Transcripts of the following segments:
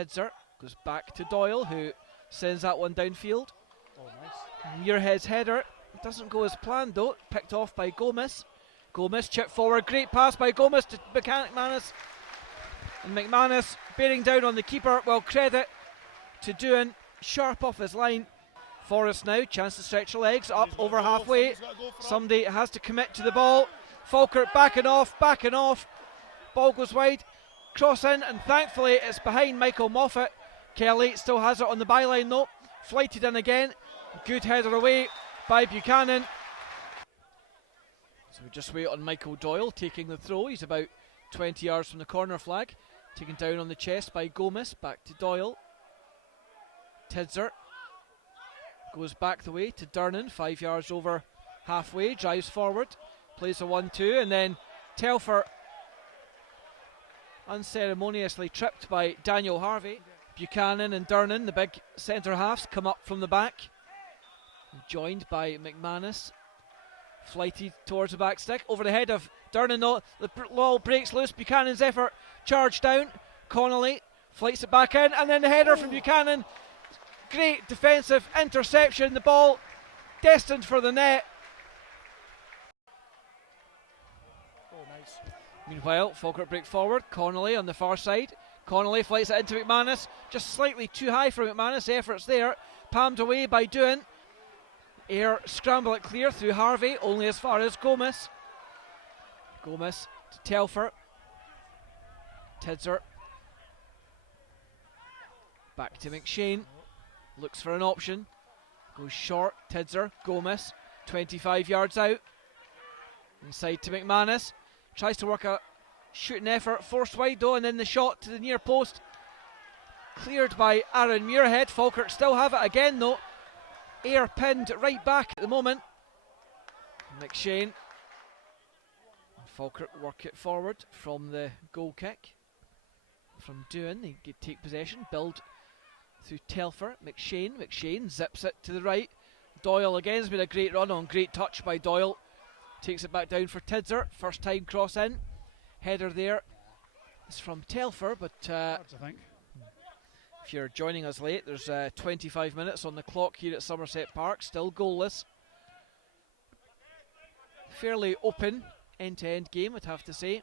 Tidser goes back to Doyle, who sends that one downfield. Oh, nice. Muirhead's header doesn't go as planned though, picked off by Gomez. Gomez chip forward, great pass by Gomez to McManus. And McManus bearing down on the keeper, well, credit to Doohan, sharp off his line. Forrest now, chance to stretch the legs, up over halfway. Somebody has to commit to the ball. Falkirk backing off. Ball goes wide, cross in, and thankfully it's behind Michael Moffat. Kelly still has it on the byline though, flighted in again. Good header away by Buchanan. So we just wait on Michael Doyle taking the throw. He's about 20 yards from the corner flag. Taken down on the chest by Gomez. Back to Doyle. Tidser goes back the way to Durnan, 5 yards over halfway. Drives forward, plays a 1-2, and then Telfer unceremoniously tripped by Daniel Harvey. Buchanan and Durnan, the big centre halves, come up from the back. Joined by McManus. Flighted towards the back stick. Over the head of Durnan, though. The ball breaks loose. Buchanan's effort. Charge down. Connolly flights it back in. And then the header from Buchanan. Great defensive interception. The ball destined for the net. Oh, nice. Meanwhile, Falkirk break forward. Connolly on the far side. Connolly flights it into McManus. Just slightly too high for McManus. Efforts there. Palmed away by Doohan. Ayr scramble it clear through Harvey, only as far as Gomez. Gomez to Telfer. Tidser. Back to McShane. Looks for an option. Goes short. Tidser. Gomez. 25 yards out. Inside to McManus. Tries to work a shooting effort. Forced wide though, and then the shot to the near post. Cleared by Aaron Muirhead. Falkirk still have it again though. Ayr pinned right back at the moment. McShane. Falkirk work it forward from the goal kick. From Doohan, they take possession, build through Telfer. McShane zips it to the right. Doyle again has been a great run on, great touch by Doyle. Takes it back down for Tidser. First time cross in. Header there. It's from Telfer, but I think. if you're joining us late, there's 25 minutes on the clock here at Somerset Park, still goalless. Fairly open end-to-end game, I'd have to say.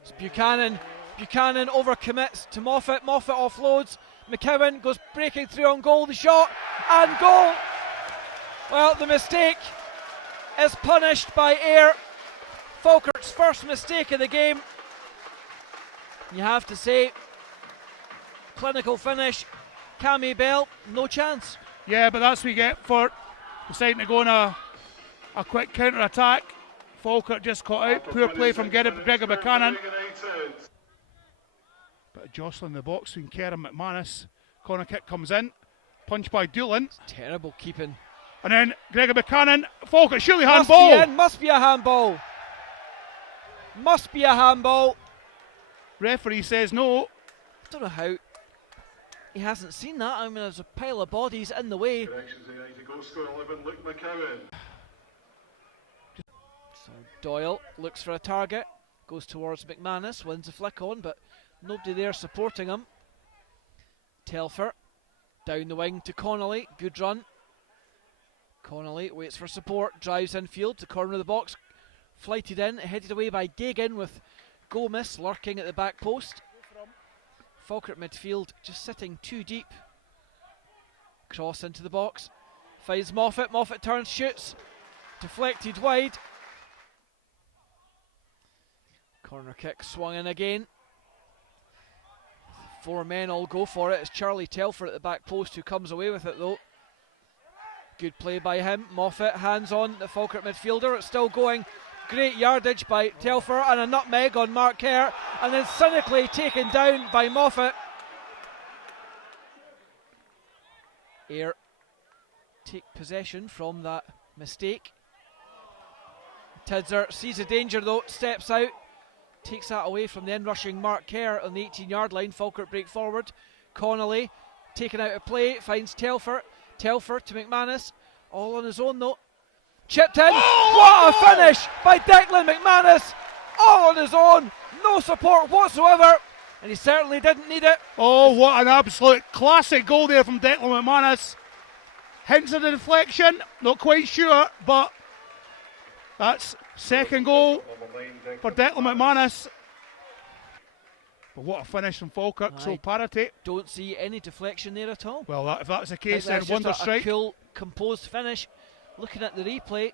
It's Buchanan overcommits to Moffat. Moffat offloads. McCowan goes breaking through on goal. The shot and goal. Well, the mistake is punished by Ayr. Falkirk's first mistake of the game. You have to say, clinical finish. Cammy Bell, no chance. Yeah, but that's what we get for deciding to go on a quick counter-attack. Falkirk just caught out. Poor play from Gregor Buchanan. Bit of jostling in the box between Kerr and McManus. Corner kick comes in. Punch by Doolan. Terrible keeping. And then Gregor Buchanan. Falkirk, surely handball. Must be a handball. Must be a handball. Referee says no. I don't know how he hasn't seen that. I mean, there's a pile of bodies in the way. So Doyle looks for a target, goes towards McManus, wins a flick on, but nobody there supporting him. Telfer down the wing to Connolly, good run. Connolly waits for support, drives infield to corner of the box, flighted in, headed away by Gagan with Gomez lurking at the back post. Falkirk midfield just sitting too deep. Cross into the box, finds Moffat. Moffat turns, shoots, deflected wide. Corner kick swung in again. 4 men all go for it. It's Charlie Telfer at the back post who comes away with it though. Good play by him. Moffat hands on the Falkirk midfielder. It's still going. Great yardage by Telfer and a nutmeg on Mark Kerr, and then cynically taken down by Moffat. Ayr take possession from that mistake. Tidser sees a danger though, steps out, takes that away from the in-rushing Mark Kerr on the 18-yard line. Falkirk break forward. Connolly taken out of play, finds Telfer. Telfer to McManus, all on his own though. Chipped in. Oh! What a finish by Declan McManus, all on his own, no support whatsoever. and he certainly didn't need it. Oh, what an absolute classic goal there from Declan McManus. Hints of the deflection, not quite sure, but that's second goal for Declan McManus. But what a finish from Falkirk, so parity. Don't see any deflection there at all. Well, if that's the case, then that's wonder just strike. A cool, composed finish. Looking at the replay,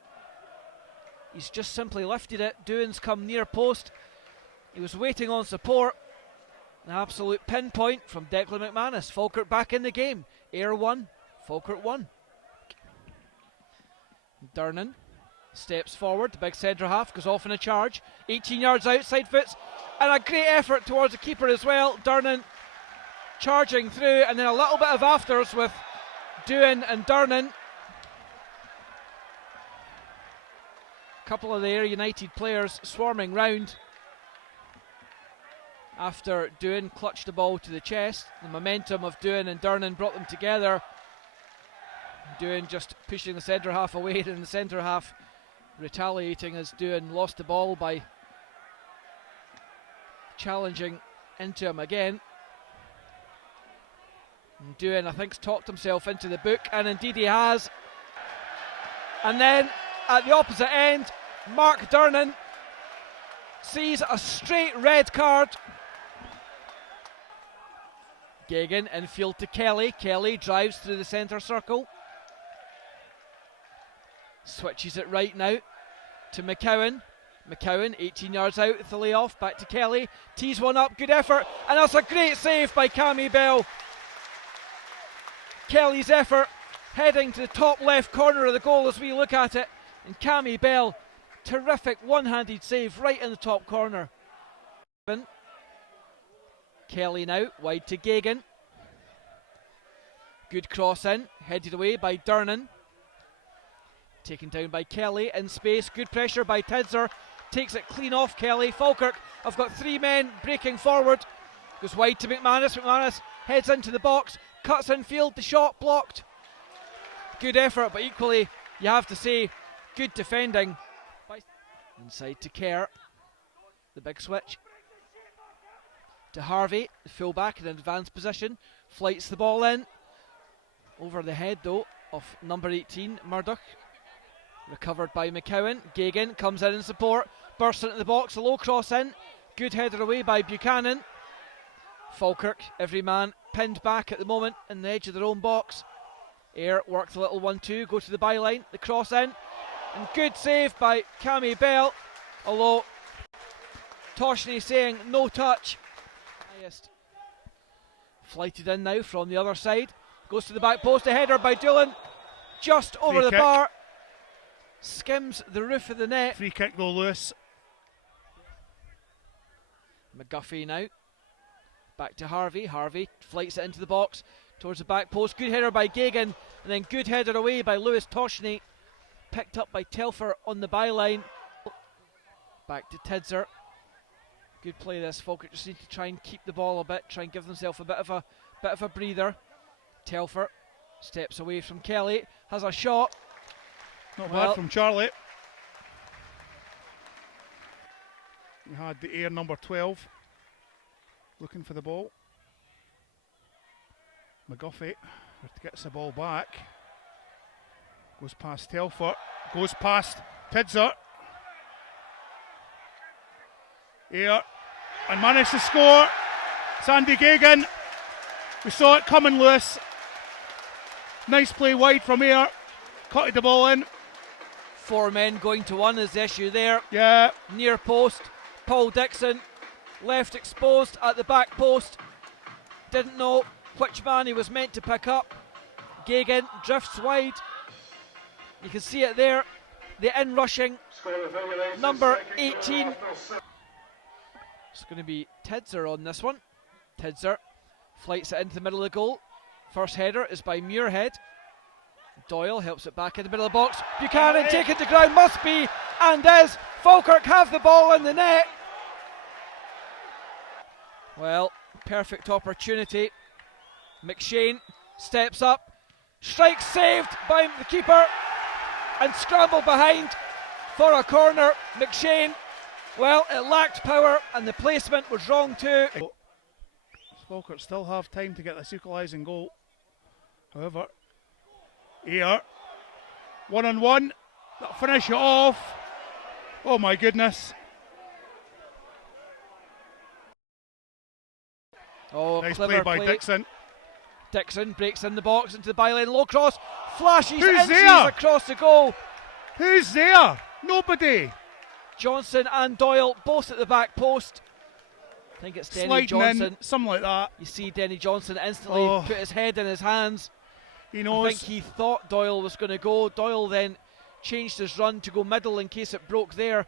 he's just simply lifted it. Doohan's come near post. He was waiting on support. An absolute pinpoint from Declan McManus. Falkirk back in the game. Ayr 1, Falkirk 1. Durnan steps forward. The big centre half goes off in a charge. 18 yards outside foots. And a great effort towards the keeper as well. Durnan charging through, and then a little bit of afters with Doohan and Durnan. A couple of the Ayr United players swarming round after Doohan clutched the ball to the chest. The momentum of Doohan and Durnan brought them together. Doohan just pushing the centre half away, and the centre half retaliating as Doohan lost the ball by challenging into him again. And Doohan, I think, has talked himself into the book, and indeed he has. And then at the opposite end, Mark Durnan sees a straight red card. Gagan infield to Kelly. Kelly drives through the centre circle. Switches it right now to McCowan. McCowan 18 yards out with the layoff. Back to Kelly. Tees one up. Good effort. And that's a great save by Cammy Bell. Kelly's effort heading to the top left corner of the goal as we look at it. And Cammy Bell, terrific one-handed save right in the top corner. Kelly now wide to Gagan. Good cross in. Headed away by Durnan. Taken down by Kelly in space. Good pressure by Tidser. Takes it clean off Kelly. Falkirk have got three men breaking forward. Goes wide to McManus. McManus heads into the box. Cuts infield. The shot blocked. Good effort, but equally you have to say good defending. Inside to Kerr. The big switch. To Harvey. The full-back in an advanced position. Flights the ball in. Over the head though of number 18, Murdoch. Recovered by McCowan. Gagan comes in support. Bursts into the box. A low cross in. Good header away by Buchanan. Falkirk, every man pinned back at the moment in the edge of their own box. Ayr work the little 1-2. Go to the byline. The cross in. And good save by Cammy Bell. Although Toshney saying no touch. Highest. Flighted in now from the other side. Goes to the back post. A header by Doolan. Just over the bar. Skims the roof of the net. Free kick though, Lewis. McGuffey now. Back to Harvey. Harvey flights it into the box towards the back post. Good header by Gagan. And then good header away by Lewis Toshney. Picked up by Telfer on the byline. Back to Tidser. Good play this. Falkirk just need to try and keep the ball a bit. Try and give themselves a bit of a breather. Telfer steps away from Kelly. Has a shot. Not bad from Charlie. We had the Ayr number 12 looking for the ball. McGuffey gets the ball back. Goes past Telfer. Goes past Tidser. Ayr and managed to score. Sandy Gagan. We saw it coming, Lewis. Nice play wide from Ayr. Cutted the ball in. Four men going to one is the issue there. Yeah. Near post. Paul Dixon left exposed at the back post. Didn't know which man he was meant to pick up. Gagan drifts wide. You can see it there. The in-rushing number 18. It's going to be Tidser on this one. Tidser flights it into the middle of the goal. First header is by Muirhead. Doyle helps it back in the middle of the box. Buchanan taken to ground, must be, and is. Falkirk have the ball in the net. Well, perfect opportunity. McShane steps up, strike saved by the keeper, and scrambled behind for a corner. McShane, well, it lacked power and the placement was wrong too. Falkirk still have time to get this equalising goal. However, Ayr, 1-on-1, that'll finish it off. Oh my goodness. Oh, Nice clever play by Dixon. Dixon breaks in the box into the byline, low cross, flashes Who's inches there? across the goal. Who's there? Nobody. Johnson and Doyle both at the back post. I think it's Denny Sliding Johnson. in, something like that. You see Denny Johnson instantly put his head in his hands. He knows. I think he thought Doyle was going to go. Doyle then changed his run to go middle in case it broke there.